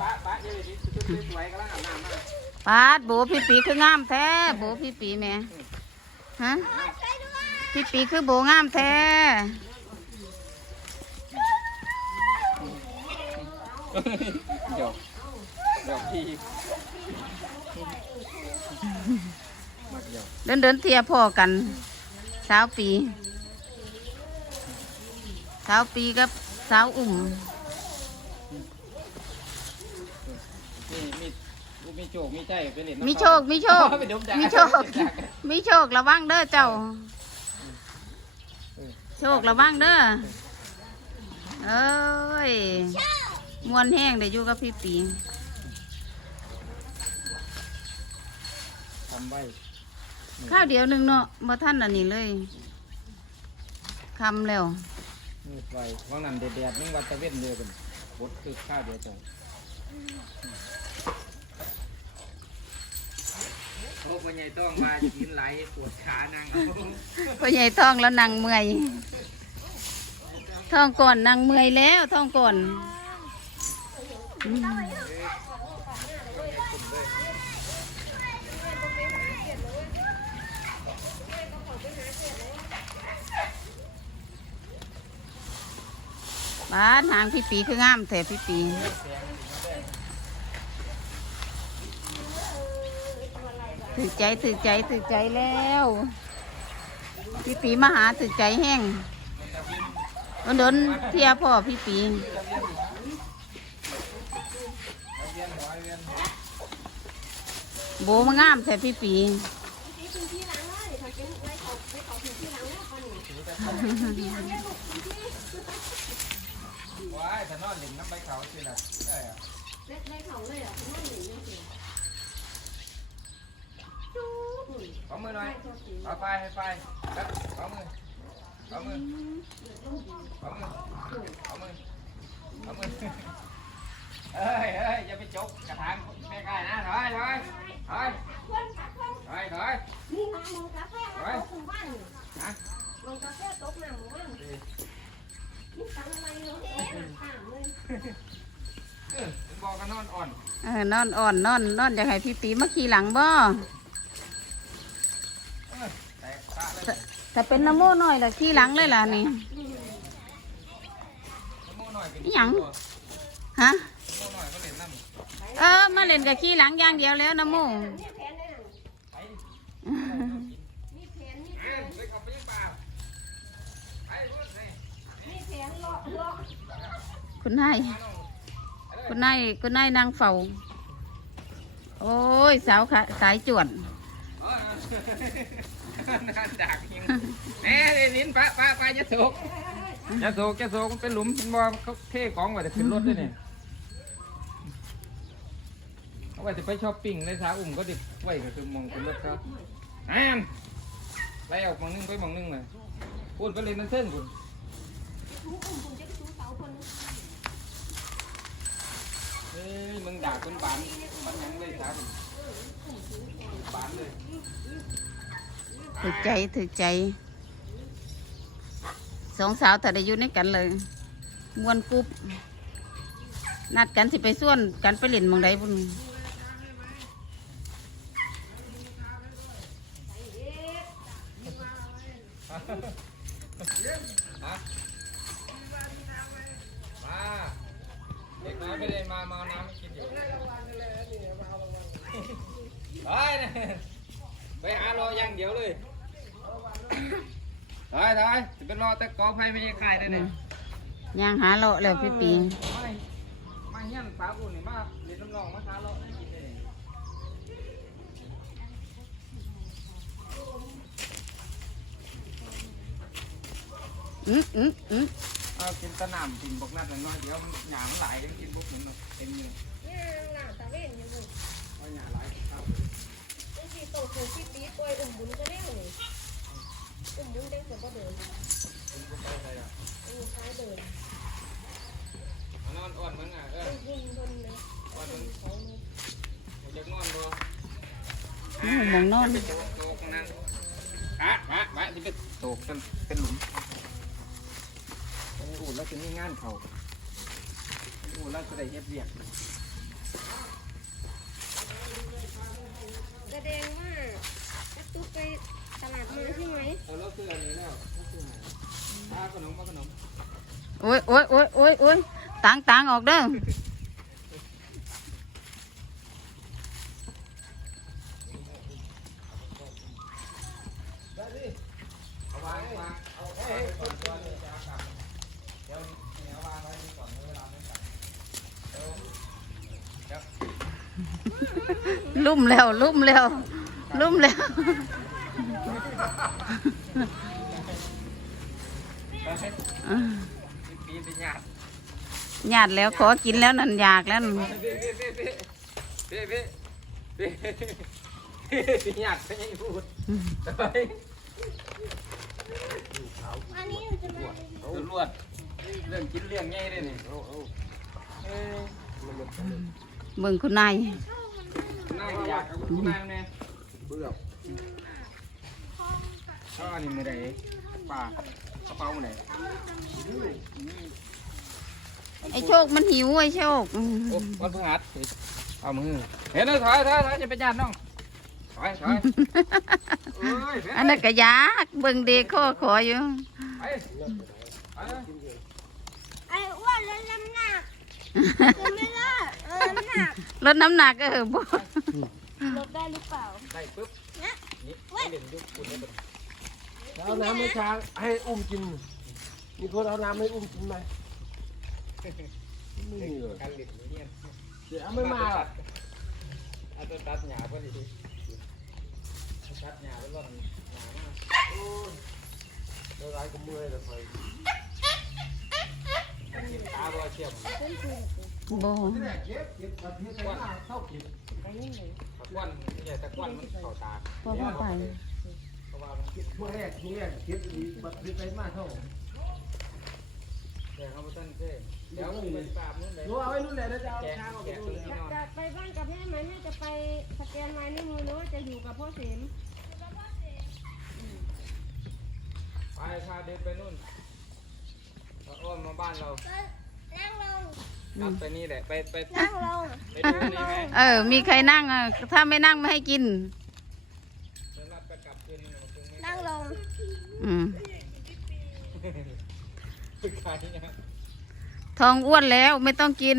ปาป้าเดี๋ยวนี้ชุดสวยๆกำลังอาบน้ำมาปาดโบพี่ปีคืองามแท้โบพี่ปีแม่ฮะพี่ปีคือโบงามแท้เดี๋ยวเดี๋ยวพี่เดินเดินเทียพ่อกันสาวปีสาวปีกับสาวอุ่มมี มีโจกมีใจไปเล่นน้ำมีโชค มีโชค ไปดมดักมีโชค มีโชคระวังเด้อเจ้า โชคระวังเด้อ เอ้ยมวนแห้งเดี๋ยวอยู่กับพี่ปีทำไว้ข้าวเดียวหนึ่งเนาะบ่ท่านอันนี้เลยคำแล้วมืดไว้ว่างนั้นแดดๆนึงวัดตะเวนเลยเป็นบดคือข้าวเดียวจง โอ้มันใหญ่ต้องมากินไหลปวดขานั่งพ่อใหญ่ท้องแล้วนางเมื่อยท้องก่อนนางเมื่อยแล้วท้องก่อนอืมบ้านหางพี่ปีคืองามแต่พี่ปี ถือใจถือใจถือใจแล้วพี่ปีมาหาถือใจแห้งโดนเทียพ่อพี่ปีโบมางามแต่พี่ปีว้ายแต่นอนหลิงน้ำใบเขาสิล่ะใช่อะ ขอมือหน่อยขอไฟให้ไฟครับขอมือขอมือขอมือขอมือขอมือเอ้ยเอ้ยอย่าไปจกกระถางแม่ใกล้นะถอยถอยถอยถอยถอยนี่มามองกาแฟมาตกหมู่บ้านฮะมองกาแฟตกหน้าหมู่บ้านนี่ทำอะไรเนาะเอ๊ะถามเลยเออผมบอกกันนอนอ่อนเออนอนอ่อนนอนนอนอยากให้พี่ปีมาขี่หลังบ่ เออแตกตา เลยถ้าเป็นน้ำโม่น้อยละขี่หลังเลยล่ะนี่นี่หยังฮะเออมาเล่นกับขี่หลังอย่างเดียวแล้วน้ำโม่คุณนายคุณนายคุณนายนางเฝ้าโอ้ยสาวขาสายจวดอ๋อน่าดักยิง แหม่เดี๋ยวลิ้นปะปะปะจะโศกจะโศกจะโศกมันเป็นหลุมเป็นบ่อเขาเทของไว้แต่ขึ้นรถด้วยเนี่ยเอาไว้จะไปช้อปปิ้งในสาอุ่มก็ดิไว้ก็คือมองขึ้นรถครับแอนไล่ออกมองนึงไปมองนึงเลยพูดไปเลยนั่นเส้นคุณเอ้ยมึงด่าคนบานมันยังเลยสาอุ่มบานเลยถึกใจถึกใจ สองสาวถ้าได้อยู่ในกันเลยมวนกรุบนัดกันสิไปส่วนกันไปเล่นหมองใดบุญฮะมาเด็กน้อยไม่ได้มามาน้ำมากินอยู่ไปเนี่ยไปหารออย่างเดียวเลย ถอยถอยจะเป็นรอแต่กอไผ่ไม่ใช่ใครได้เนี่ยย่างหาเลาะแล้วพี่ปีไม่ไม่เฮี้ยนฟ้าอุ่นนี่มาเรียนน้ำรองมาท้ารอได้กินเลยอืมอืมอืมเอากินตะหนำกินบกนัดหน่อยเดี๋ยวหยามันไหลเดี๋ยวกินบุกหนึ่งเนาะเต็มมือนี่หน้าตาเว้นอยู่บุญเอาหยาไหลครับนี่สิโตถูกที่ตีปล่อยอุ้มบุญก็แน่เลย อุ้มบุญได้คนก็เดินไปเลยอะอุ้มซ้ายเดินนอนอ่อนมึงอะเอออุ้มคนอ่อนมึงเขาเนาะอยากนอนบ่อืมมองนอนไปโตกโตกนั่นอะมามาที่เป็นโตกเป็นเป็นหลุมอันนี้อูดแล้วจะมีงานเขาอูดแล้วจะได้เฮ็ดเวียกแสดงว่าตุ๊กไป โอ้ยโอ้ยโอ้ยโอ้ยโอ้ยตังตังออกเด้อลุ่มแล้วลุ่มแล้วลุ่มแล้ว หยาดแล้วขอกินแล้วนั่นอยากแล้วม่เรื่องคุณนายนเบื่อ ช่อนี่มือไหนป่ากระเป๋ามือไหนไอ้โชคมันหิวไอ้โชคอืมโอ้วันพฤหัสเอามือ เห็นเลยถอยถอยถอยจะเป็นญาติน้องถอยถอยเอ้ยอันนั้นก็ยากเบิ่งเด็กข้อขออยู่ไปไปไอ้อ้วนลดน้ำหนักจะไม่รอดเออน้ำหนักลดน้ำหนักเออบ่ลดได้หรือเปล่า ได้ปุ๊บนี่เล่นยุคคุณได้ เอาน้ำให้ช้างให้อุ้มกิน มีคนเอาน้ำให้อุ้มกินไหมไม่มีเลยการเล่นเนี่ยเดี๋ยวไม่มาหรอกอาจจะตัดหญ้าพอดีตัดหญ้าแล้วก็หญ้ามากเดี๋ยวร้ายก็เมื่อยแล้วไปกินตาบ่เชี่ยมบ่เก็บเก็บประเภทไหนมาเข้าเก็บตะกวันนี่ใหญ่ตะกวันมันเข้าตาบ่พอไป เพราะว่ามันเก็บพวกแรกพวกแรกเก็บดีประเภทไหนมาเข้าแต่เขาบ่ทันเท่เดี๋ยวไปปราบนู้นเลยรู้เอาไว้นู่นแหละจะเอาแกะช้างออกไปนู่นวแหละจะไปบ้านกับแม่ไหมแม่จะไปสแกนลายนิ้วมือหรือว่าจะอยู่กับพ่อเสมไปพาเดินไปนู่นอ้อมมาบ้านเรานั่งลงกลับไปนี่แหละไปไปนั่งลงไปดูนี่ไหมเออ มีใครนั่งอะถ้าไม่นั่งไม่ให้กินเดี๋ยวนัดไปกลับคืน นึงมันคงไม่นั่งลง อืมคือใครเนี่ยทองอ้วนแล้วไม่ต้องกิน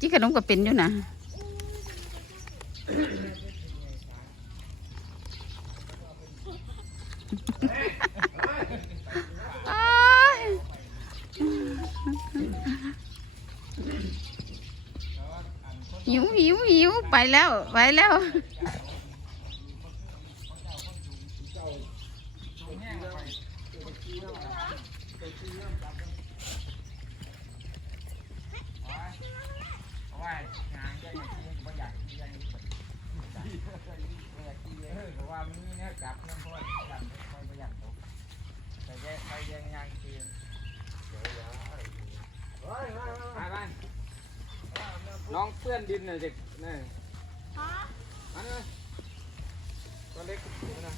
จิขนมก็เป็นอยู่นะอ้ายหิวหิวหิวไปแล้ว ไปแล้ว เอาไว้งานใหญ่ๆที่ผมอยากที่ใหญ่ที่สุดไม่อยากที่เออเพราะว่ามีเนี่ยจับเรื่องเพราะว่าจับไม่ประหยัดตกแต่แยกไปแยกงานคืนไน้องเปื้อนดินน่อยเด็กนี่อันนี้ตัวเล็กนะ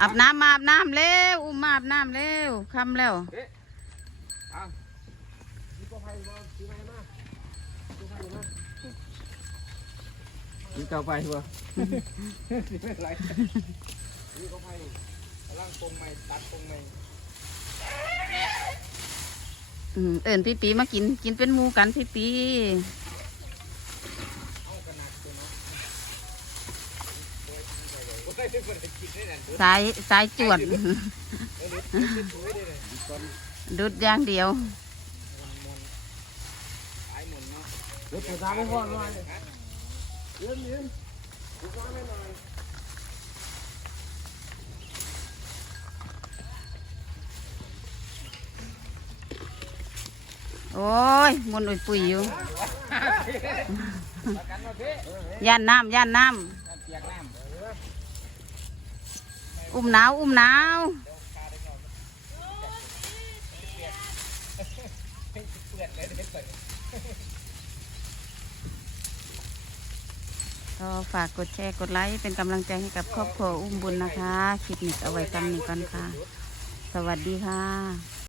อาบน้ำมาอาบน้ำเร็วอุ้มมาอาบน้ำเร็วคำแล้วเอ๊ะเอามีกระไผ่มาซื้อไผ่มาซื้อไผ่มา นี่เก่าไปบ่สินี่ก็ไปร่างอืเอินพี่ปีมากินกินเป็นมูกันพี่ปีสายสายจวดดุดอย่างเดียว เดี๋ยวเปิดน้ำให้พ่อหน่อยเย็นเย็นเปิดน้ำให้หน่อยโอ้ยมนต์อุ่ยปุ๋ยอยู่ประกันมาเพ่ย่านน้ำย่านน้เปียกน้ำำอุ้มหนาวอุ้มหนาวเปื้อนเลยเด็ ก็ฝากกดแชร์กดไลค์เป็นกำลังใจให้กับครอบครัวอุ้มบุญนะคะ คลิปนี้เอาไว้กันนี้ก่อนค่ะ สวัสดีค่ะ